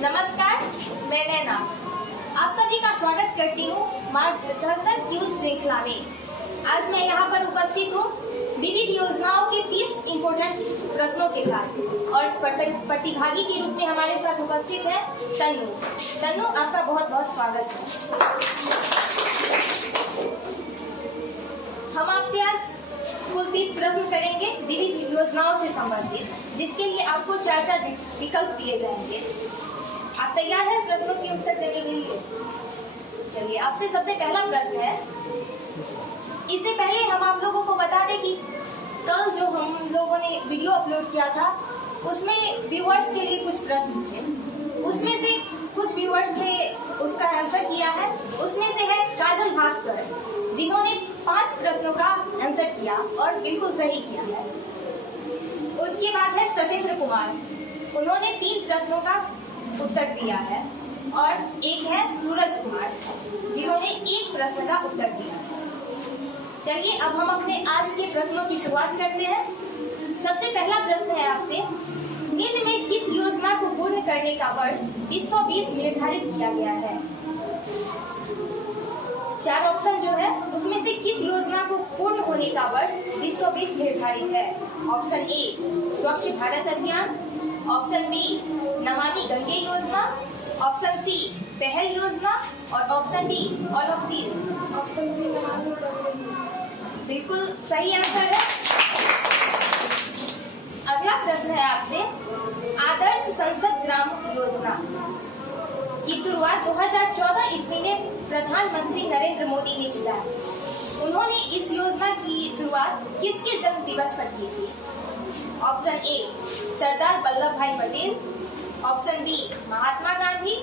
नमस्कार, मैं नैना आप सभी का स्वागत करती हूँ मार्गदर्शन क्यूज श्रृंखला में। आज मैं यहाँ पर उपस्थित हूँ विविध योजनाओं के 30 इम्पोर्टेंट प्रश्नों के साथ और प्रतिभागी के रूप में हमारे साथ उपस्थित है तनु। तनु, आपका बहुत बहुत स्वागत है। हम आपसे आज कुल 30 प्रश्न करेंगे विविध योजनाओं से संबंधित, जिसके लिए आपको 4 विकल्प दिए जाएंगे। आप तैयार हैं प्रश्नों के उत्तर देने के लिए? चलिए, आपसे सबसे पहला प्रश्न है। इससे पहले हम आप लोगों को बता दें कि कल जो हम लोगों ने वीडियो अपलोड किया था उसमें व्यूअर्स के लिए कुछ प्रश्न थे। उसमें से कुछ व्यूअर्स ने उसका आंसर किया है। उसमें से है काजल भास्कर, जिन्होंने 5 प्रश्नों का आंसर किया और बिल्कुल सही किया है। उसके बाद है सत्येंद्र कुमार, उन्होंने 3 प्रश्नों का उत्तर दिया है। और एक है सूरज कुमार, जिन्होंने 1 प्रश्न का उत्तर दिया है। चलिए, अब हम अपने आज के प्रश्नों की शुरुआत करते हैं। सबसे पहला प्रश्न है आपसे, निम्न में किस योजना को पूर्ण करने का वर्ष 2020 निर्धारित किया गया है? 4 ऑप्शन जो है उसमें से किस योजना को पूर्ण होने का वर्ष 2020 निर्धारित है? ऑप्शन ए स्वच्छ भारत अभियान, ऑप्शन बी नमामि गंगे योजना, ऑप्शन सी पहल योजना और option D all of these. Option B Namami Gange योजना बिल्कुल सही आंसर है। अगला प्रश्न है आपसे, आदर्श संसद ग्राम योजना की शुरुआत 2014 ईस्वी में प्रधानमंत्री नरेंद्र मोदी ने किया है। उन्होंने इस योजना की शुरुआत किसके जन्म दिवस पर की थी? ऑप्शन ए सरदार वल्लभ भाई Patel, option B Mahatma Gandhi,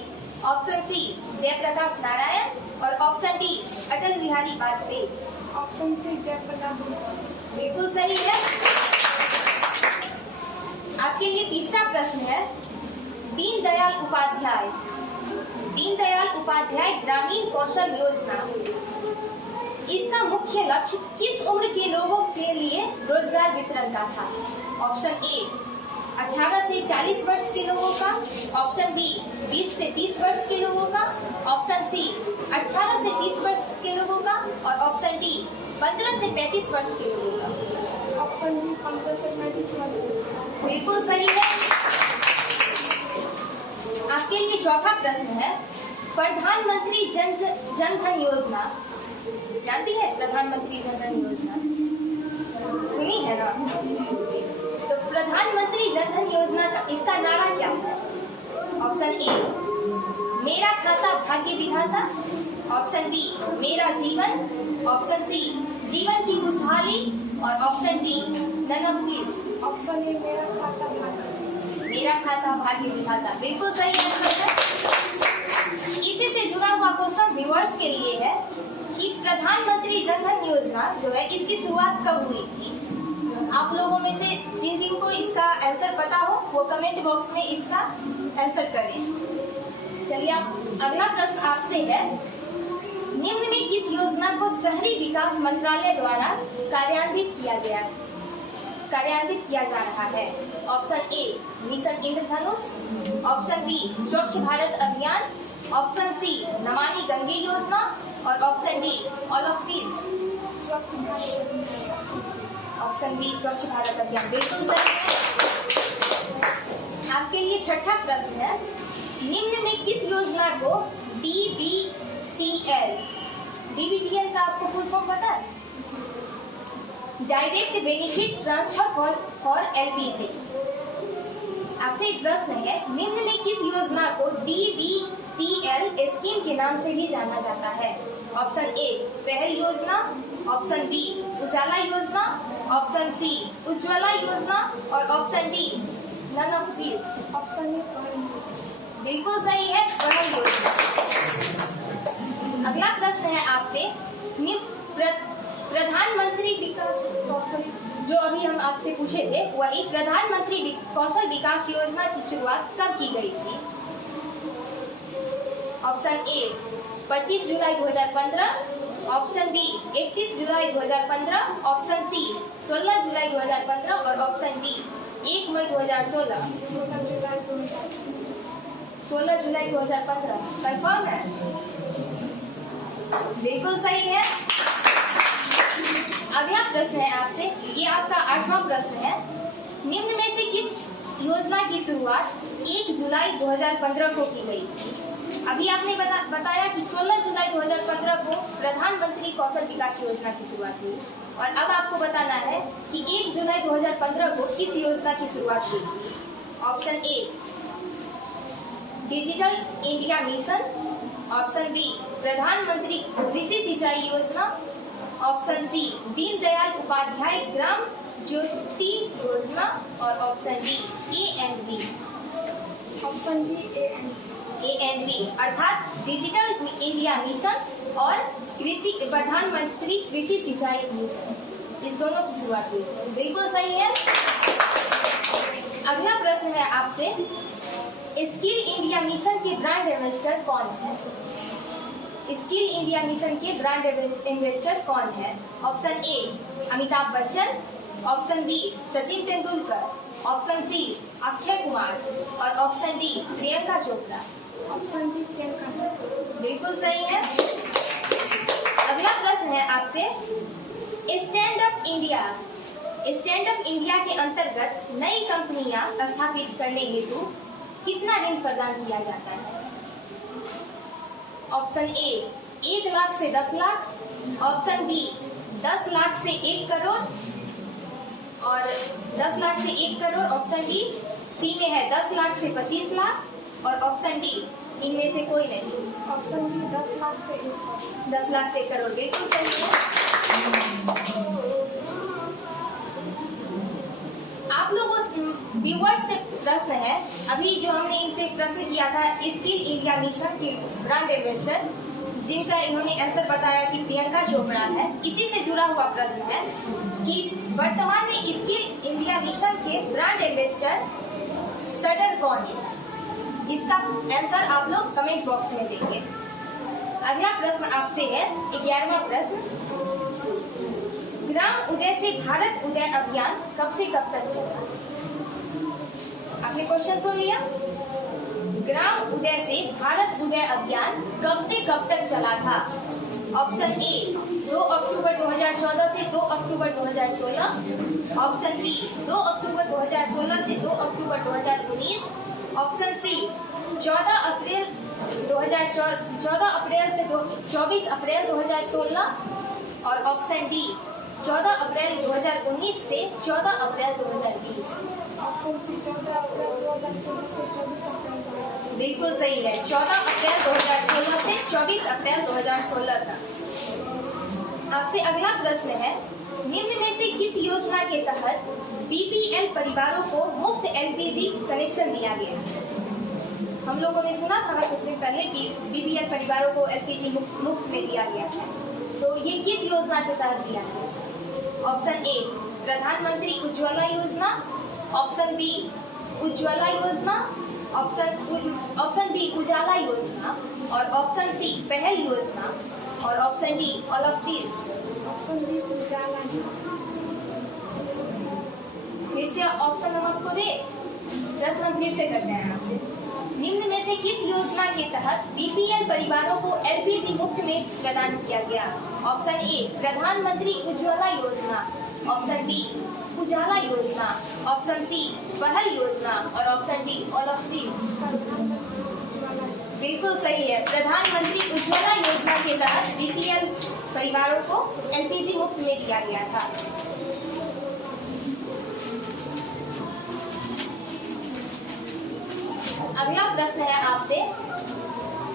option C Jayaprakash Narayan और option D Atal Bihari Vajpayee. Option C Jayaprakash Narayan बिल्कुल सही है। आपके लिए तीसरा प्रश्न है, दीनदयाल उपाध्याय ग्रामीण कौशल योजना, इसका मुख्य लक्ष्य किस उम्र के लोगों के लिए रोजगार वितरण का था? ऑप्शन ए 18 से 40 वर्ष के लोगों का, ऑप्शन बी 20 से 30 वर्ष के लोगों का, ऑप्शन सी 18 से 30 वर्ष के लोगों का और ऑप्शन डी 15 से 35 वर्ष के लोगों का। ऑप्शन डी 15 से 35 वर्ष बिल्कुल सही है। आपके लिए चौथा प्रश्न है, प्रधानमंत्री जन धन योजना, जानती है प्रधानमंत्री जन धन योजना? सुनी है ना? तो प्रधानमंत्री जन धन योजना का इसका नारा क्या है? ऑप्शन ए मेरा खाता भाग्य विधाता, ऑप्शन बी मेरा जीवन, ऑप्शन सी जीवन की खुशहाली और option D none of these. Option A मेरा खाता भाग्य विधाता बिल्कुल सही आंसर है। इसी से जुड़ा हुआ क्वेश्चन व्यूअर्स के लिए है कि प्रधानमंत्री जन धन योजना जो है इसकी शुरुआत कब हुई थी? आप लोगों में से जिन को इसका आंसर पता हो वो कमेंट बॉक्स में इसका आंसर करें। चलिए, आप अगला प्रश्न आपसे है, निम्न में किस योजना को शहरी विकास मंत्रालय द्वारा कार्यान्वित किया जा रहा है? Option A mission Indradhanush, option B Swachh Bharat Abhiyan, option C Namami Gange योजना और option D all of these. Option B Swachh Bharat अभियान बिल्कुल सही है। आपके लिए छठा प्रश्न है, निम्न में किस योजना को डीबीटीएल का आपको फुल फॉर्म पता है? Direct benefit transfer for LPG. आपसे एक प्रश्न है, निम्न में किस योजना को डीबीटीएल स्कीम के नाम से भी जाना जाता है? ऑप्शन ए पहल योजना, ऑप्शन बी उजाला योजना, ऑप्शन सी उज्ज्वला योजना और option D none of these. Option A Pahal योजना बिल्कुल सही है, पहल योजना। अगला प्रश्न है आपसे, प्रधानमंत्री विकास कौशल, जो अभी हम आपसे पूछे थे वही प्रधानमंत्री कौशल विकास योजना की शुरुआत कब की गई थी? ऑप्शन ए 25 जुलाई 2015, ऑप्शन बी 31 जुलाई 2015, ऑप्शन सी 16 जुलाई 2015 और ऑप्शन डी 1 मई 2016। 16 जुलाई 2015 कंफर्म है? बिल्कुल सही है। अगला प्रश्न है आपसे, ये आपका 8वां प्रश्न है। निम्न में से किस योजना की शुरुआत 1 जुलाई 2015 को की गई थी? अभी आपने बताया कि 16 जुलाई 2015 को प्रधानमंत्री कौशल विकास योजना की शुरुआत हुई, और अब आपको बताना है कि 1 जुलाई 2015 को किस योजना की शुरुआत हुई थी। Option A digital India mission, option B प्रधानमंत्री कृषि सिंचाई योजना, ऑप्शन सी दीनदयाल उपाध्याय ग्राम ज्योति योजना, और option D A and B. Option B A and B अर्थात डिजिटल इंडिया मिशन और प्रधानमंत्री कृषि सिंचाई मिशन, इस दोनों की शुरुआत हुई। बिल्कुल सही है। अगला प्रश्न है आपसे, स्किल इंडिया मिशन के ब्रांड एम्बेसडर कौन है? स्किल इंडिया मिशन के ब्रांड एम्बेसडर कौन है? Option A Amitabh Bachchan, option B Sachin Tendulkar, option C Akshay Kumar, और option D Priyanka Chopra. Option B Priyanka Chopra. बिल्कुल सही है। अगला प्रश्न है आपसे, स्टैंड अप इंडिया के अंतर्गत नई कंपनियां स्थापित करने हेतु कितना ऋण प्रदान किया जाता है? ऑप्शन ए 1 लाख से 10 लाख, ऑप्शन बी 10 लाख से 1 करोड़, और 10 लाख से 1 करोड़, ऑप्शन बी सी में है 10 लाख से 25 लाख, और ऑप्शन डी इनमें से कोई नहीं। ऑप्शन बी 10 लाख से 1 करोड़। 10 लाख से 1 करोड़, बिल्कुल सही है। आप लोगों व्यूअर्स से प्रश्न है, अभी जो हमने इनसे प्रश्न किया था स्किल इंडिया मिशन के ब्रांड एम्बेसडर, जिनका इन्होंने आंसर बताया कि प्रियंका चोपड़ा है, इसी से जुड़ा हुआ प्रश्न है कि वर्तमान में स्किल इंडिया मिशन के ब्रांड एम्बेसडर सडर कौन है? इसका आंसर आप लोग कमेंट बॉक्स में देंगे। अगला प्रश्न आपसे है 11वां प्रश्न, ग्राम उदय से भारत उदय अभियान कब से कब तक चला? आपने क्वेश्चन सुन लिया। ग्राम उदय से भारत उदय अभियान कब से कब तक चला था? ऑप्शन ए 2 अक्टूबर 2014 से 2 अक्टूबर 2016, ऑप्शन बी 2 अक्टूबर 2016 से 2 अक्टूबर 2019, ऑप्शन सी 14 अप्रैल से 24 अप्रैल 2016, और ऑप्शन डी 14 अप्रैल 2019 से 14 अप्रैल 2020। ऑप्शन सी 14 अप्रैल 2016 से 24 अप्रैल 2020। बिल्कुल सही है, 14 अप्रैल 2016 से 24 अप्रैल 2016 तक। आपसे अगला प्रश्न है, निम्न में से किस योजना के तहत बीपीएल परिवारों को मुफ्त एलपीजी कनेक्शन दिया गया? हम लोगों ने सुना था कुछ दिन पहले कि बीपीएल परिवारों को एलपीजी मुफ्त में दिया गया है, तो ये किस योजना के तहत दिया है? ऑप्शन ए प्रधानमंत्री उज्ज्वला योजना, ऑप्शन बी उज्ज्वला योजना, ऑप्शन बी उजाला योजना, और ऑप्शन सी पहल योजना, और option D all of this. Option B Ujala योजना। फिर से ऑप्शन हम आपको दे, प्रश्न हम फिर से करते हैं आपसे, निम्न में से किस योजना के तहत बीपीएल परिवारों को एलपीजी मुफ्त में प्रदान किया गया? ऑप्शन ए प्रधानमंत्री उज्ज्वला योजना, ऑप्शन बी उजाला योजना, ऑप्शन सी पहल योजना, और option D all of this. बिल्कुल सही है, प्रधानमंत्री उज्ज्वला योजना के तहत बीपीएल परिवारों को एलपीजी मुफ्त में दिया गया था। अगला प्रश्न है आपसे,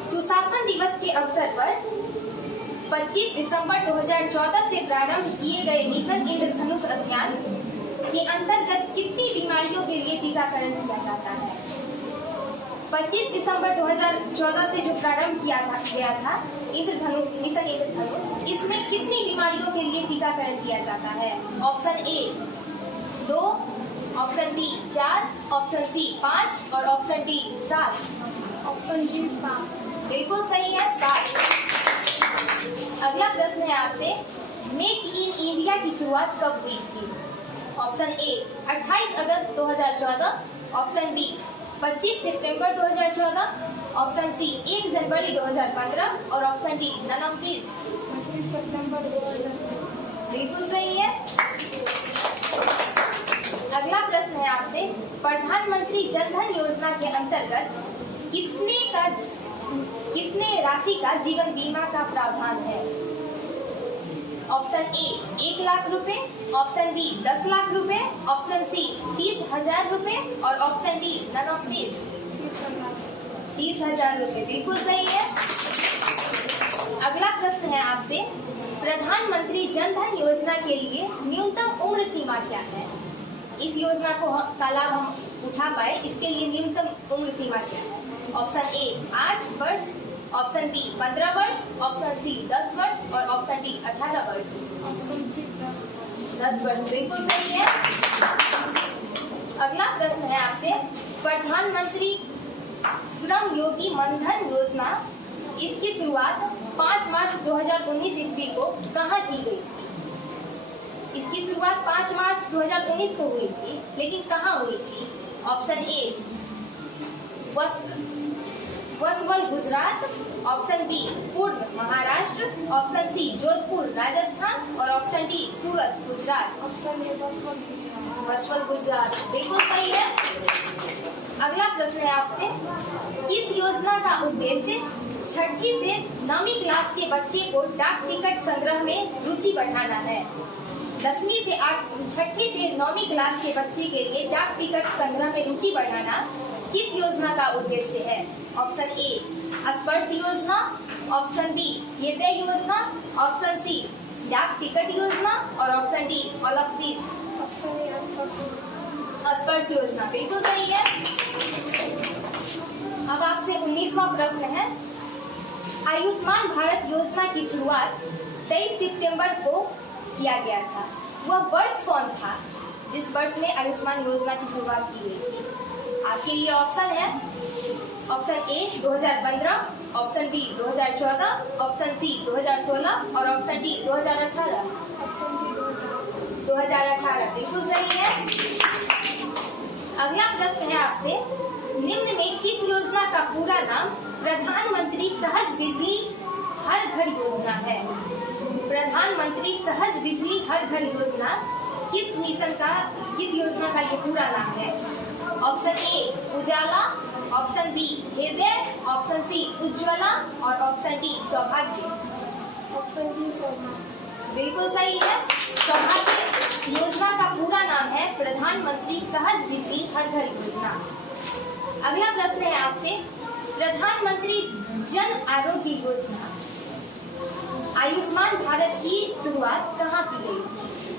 सुशासन दिवस के अवसर पर 25 दिसंबर 2014 से प्रारंभ किए गए मिशन इंद्रधनुष अभियान के अंतर्गत कितनी बीमारियों के लिए टीकाकरण किया जाता है? 25 दिसंबर 2014 से जो प्रारंभ गया था इंद्रधनुष मिशन इंद्रधनुष, इसमें कितनी बीमारियों के लिए टीकाकरण किया जाता है? Option A 2, option B 4, option C 5, और ऑप्शन डी 7। Option D 7। बिल्कुल सही है, 7। अगला प्रश्न है आपसे, मेक इन इंडिया की शुरुआत कब हुई थी? ऑप्शन ए 28 अगस्त 2014, ऑप्शन बी 25 सितंबर 2014, ऑप्शन सी 1 जनवरी 2015 और option D none of this. 25 सितंबर 2014। बिल्कुल सही है। अगला प्रश्न है आपसे, प्रधानमंत्री जन धन योजना के अंतर्गत कितने राशि का जीवन बीमा का प्रावधान है? ऑप्शन ए 1 लाख रुपए, ऑप्शन बी 10 लाख रुपए, ऑप्शन सी 30,000 रुपए और option D none of this. 30,000 रुपए बिल्कुल सही है। अगला प्रश्न है आपसे, प्रधानमंत्री जन धन योजना के लिए न्यूनतम उम्र सीमा क्या है? इस योजना का लाभ हम उठा पाए, इसके लिए न्यूनतम उम्र सीमा क्या है? ऑप्शन ए 8 वर्ष, ऑप्शन बी 15 वर्ष, ऑप्शन सी 10 वर्ष और ऑप्शन डी 18 वर्ष। ऑप्शन सी 10 वर्ष। 10 वर्ष बिल्कुल सही है। अगला प्रश्न है आपसे, प्रधानमंत्री श्रम योगी मनधन योजना, इसकी शुरुआत 5 मार्च 2019 ईस्वी को कहाँ की गई? इसकी शुरुआत 5 मार्च 2019 को हुई थी, लेकिन कहाँ हुई थी? Option A Vasaval Gujarat, option B पूर्व महाराष्ट्र, ऑप्शन सी जोधपुर राजस्थान और option D Surat Gujarat. Option A Vasaval Gujarat बिल्कुल सही है। अगला प्रश्न है आपसे, किस योजना का उद्देश्य 6ठी से 9वीं क्लास के बच्चे को डाक टिकट संग्रह में रुचि बढ़ाना है? 6ठी से 9वीं क्लास के बच्चे के लिए डाक टिकट संग्रह में रुचि बढ़ाना किस योजना का उद्देश्य है? ऑप्शन ए स्पर्श योजना, ऑप्शन बी हृदय योजना, ऑप्शन सी डाक टिकट योजना और option D all of this. Option A स्पर्श योजना बिल्कुल सही है। अब आपसे 19वां प्रश्न है, आयुष्मान भारत योजना की शुरुआत 23 सितंबर को किया गया था, वह वर्ष कौन था जिस वर्ष में आयुष्मान योजना की शुरुआत की गई थी? आपके लिए ऑप्शन है, option A 2015, option B 2014, option C 2016 और ऑप्शन डी 2018। ऑप्शन डी 2018 बिल्कुल सही है। अगला प्रश्न है आपसे, निम्न में किस योजना का पूरा नाम प्रधानमंत्री सहज बिजली हर घर योजना है? प्रधानमंत्री सहज बिजली हर घर योजना किस योजना का ये पूरा नाम है? Option A Ujala, option B Hriday, option C Ujjwala और option D Saubhagya. Option D Saubhagya बिल्कुल सही है। सौभाग्य योजना का पूरा नाम है प्रधानमंत्री सहज बिजली हर घर योजना। अगला प्रश्न है आपसे, प्रधानमंत्री जन आरोग्य योजना आयुष्मान भारत की शुरुआत कहाँ की गई?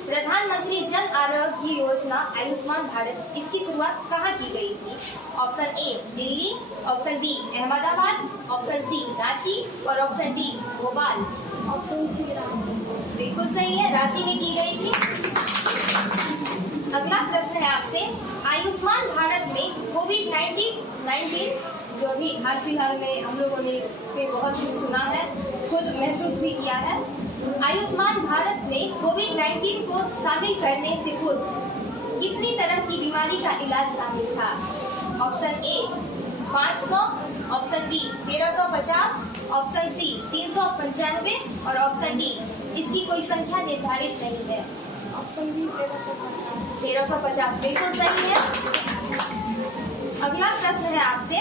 प्रधानमंत्री जन आरोग्य योजना आयुष्मान भारत, इसकी शुरुआत कहाँ की गई थी? Option A Delhi, option B Ahmedabad, option C Ranchi और option D Bhopal. Option C Ranchi बिल्कुल सही है, रांची में की गई थी। अगला प्रश्न है आपसे, आयुष्मान भारत में कोविड-19 जो अभी हाल फिलहाल में हम लोगों ने इस पे बहुत कुछ सुना है, खुद महसूस भी किया है। आयुष्मान भारत में कोविड-19 को शामिल करने से पूर्व कितनी तरह की बीमारी का इलाज शामिल था? Option A 500, option B 1350, option C 395 और ऑप्शन डी इसकी कोई संख्या निर्धारित नहीं है। Option B 1350। 1350 बिल्कुल सही है। अगला प्रश्न है आपसे,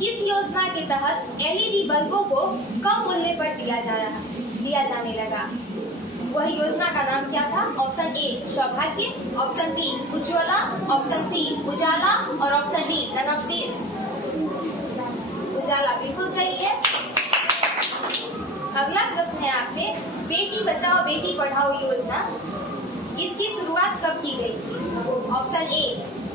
किस योजना के तहत एलईडी बल्बों को कम मूल्य पर दिया जाने लगा? वह योजना का नाम क्या था? Option A Saubhagya, option B Ujjwala, option C Ujala और option D none of this. Ujala बिल्कुल सही है। अगला प्रश्न है आपसे, बेटी बचाओ बेटी पढ़ाओ योजना, इसकी शुरुआत कब की गई थी? ऑप्शन ए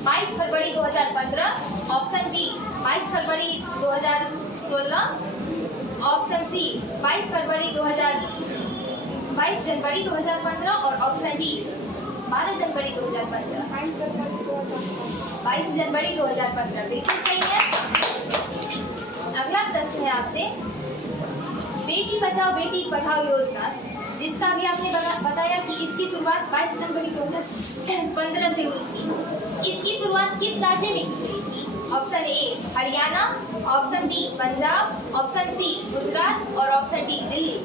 22 फरवरी 2015, ऑप्शन बी 22 फरवरी 2016, ऑप्शन सी 22 जनवरी 2015 और ऑप्शन डी 12 जनवरी 2015। 22 जनवरी 2015 बिल्कुल सही है। अगला प्रश्न है आपसे, बेटी बचाओ बेटी पढ़ाओ योजना, जिसका भी आपने बताया कि इसकी शुरुआत 22 जनवरी 2015 से हुई थी, इसकी शुरुआत किस राज्य में की गई थी? Option A Haryana, option B Punjab, option C Gujarat और option D Delhi.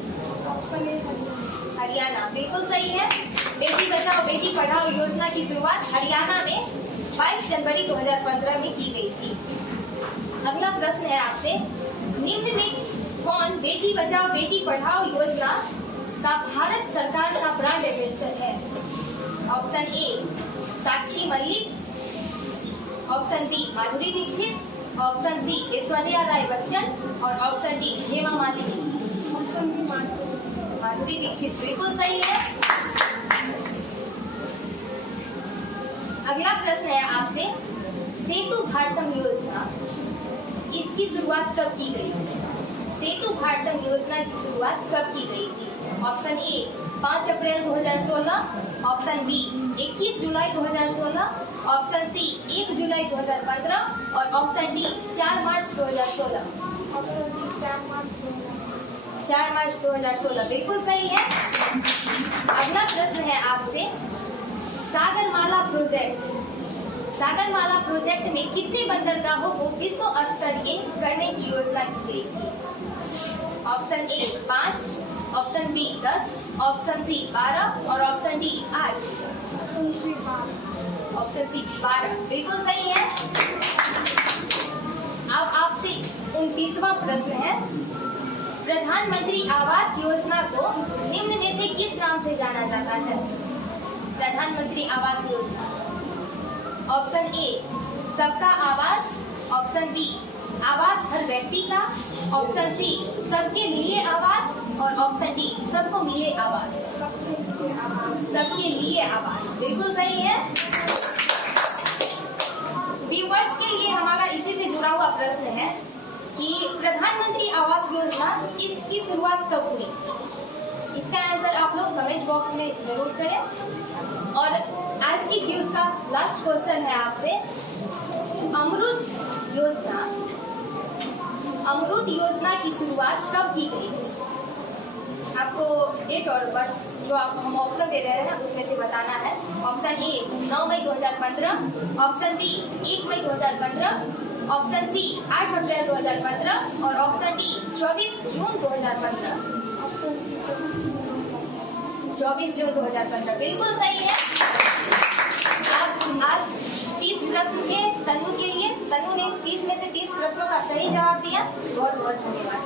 Option A Haryana. Haryana बिल्कुल सही है। बेटी बचाओ बेटी पढ़ाओ योजना की शुरुआत हरियाणा में 22 जनवरी 2015 में की गई थी। अगला प्रश्न है आपसे, निम्न में कौन बेटी बचाओ बेटी पढ़ाओ योजना का भारत सरकार का प्राइम मिनिस्टर है? Option A Sakshi Malik, option B Madhuri Dixit, option C Aishwarya Rai Bachchan और option D Hema Malini. Option B Madhuri. Madhuri Dixit बिल्कुल सही है। अगला प्रश्न है आपसे, सेतु भारतम योजना इसकी शुरुआत कब की गई थी? सेतु भारतम योजना की शुरुआत कब की गई थी? ऑप्शन ए 5 अप्रैल 2016, ऑप्शन बी 21 जुलाई 2016, ऑप्शन सी 1 जुलाई 2015 और ऑप्शन डी 4 मार्च 2016। ऑप्शन बी 4 मार्च 2016। 4 मार्च 2016 बिल्कुल सही है। अगला प्रश्न है आपसे, सागरमाला प्रोजेक्ट में कितने बंदरगाहों को विश्व स्तरीय करने की योजना की गई थी? Option A 5, option B 10, option C 12 और option D 8। Option C 12। Option C 12 बिल्कुल सही है। अब आपसे 29वां प्रश्न है, प्रधानमंत्री आवास योजना को निम्न में से किस नाम से जाना जाता है? प्रधानमंत्री आवास योजना। ऑप्शन ए सबका आवास, ऑप्शन बी आवास हर व्यक्ति का, ऑप्शन सी सबके लिए आवास और ऑप्शन डी सबको मिले आवास। सबके लिए आवास बिल्कुल सही है। व्यूअर्स के लिए हमारा इसी से जुड़ा हुआ प्रश्न है कि प्रधानमंत्री आवास योजना इसकी शुरुआत कब हुई? इसका आंसर आप लोग कमेंट बॉक्स में जरूर करें। और आज की क्यूज का लास्ट क्वेश्चन है आपसे, अमृत योजना की शुरुआत कब की गई थी? आपको डेट और वर्ष जो आपको हम ऑप्शन दे रहे हैं उसमें से बताना है। ऑप्शन ए 9 मई 2015, ऑप्शन बी 1 मई 2015, ऑप्शन सी 8 अप्रैल 2015 और ऑप्शन डी 24 जून 2015। ऑप्शन बी 24 जून 2015 बिल्कुल सही है। अब आज 30 प्रश्न थे तनु के लिए। तनु ने 30 में से 30 प्रश्नों का सही जवाब दिया। बहुत बहुत धन्यवाद।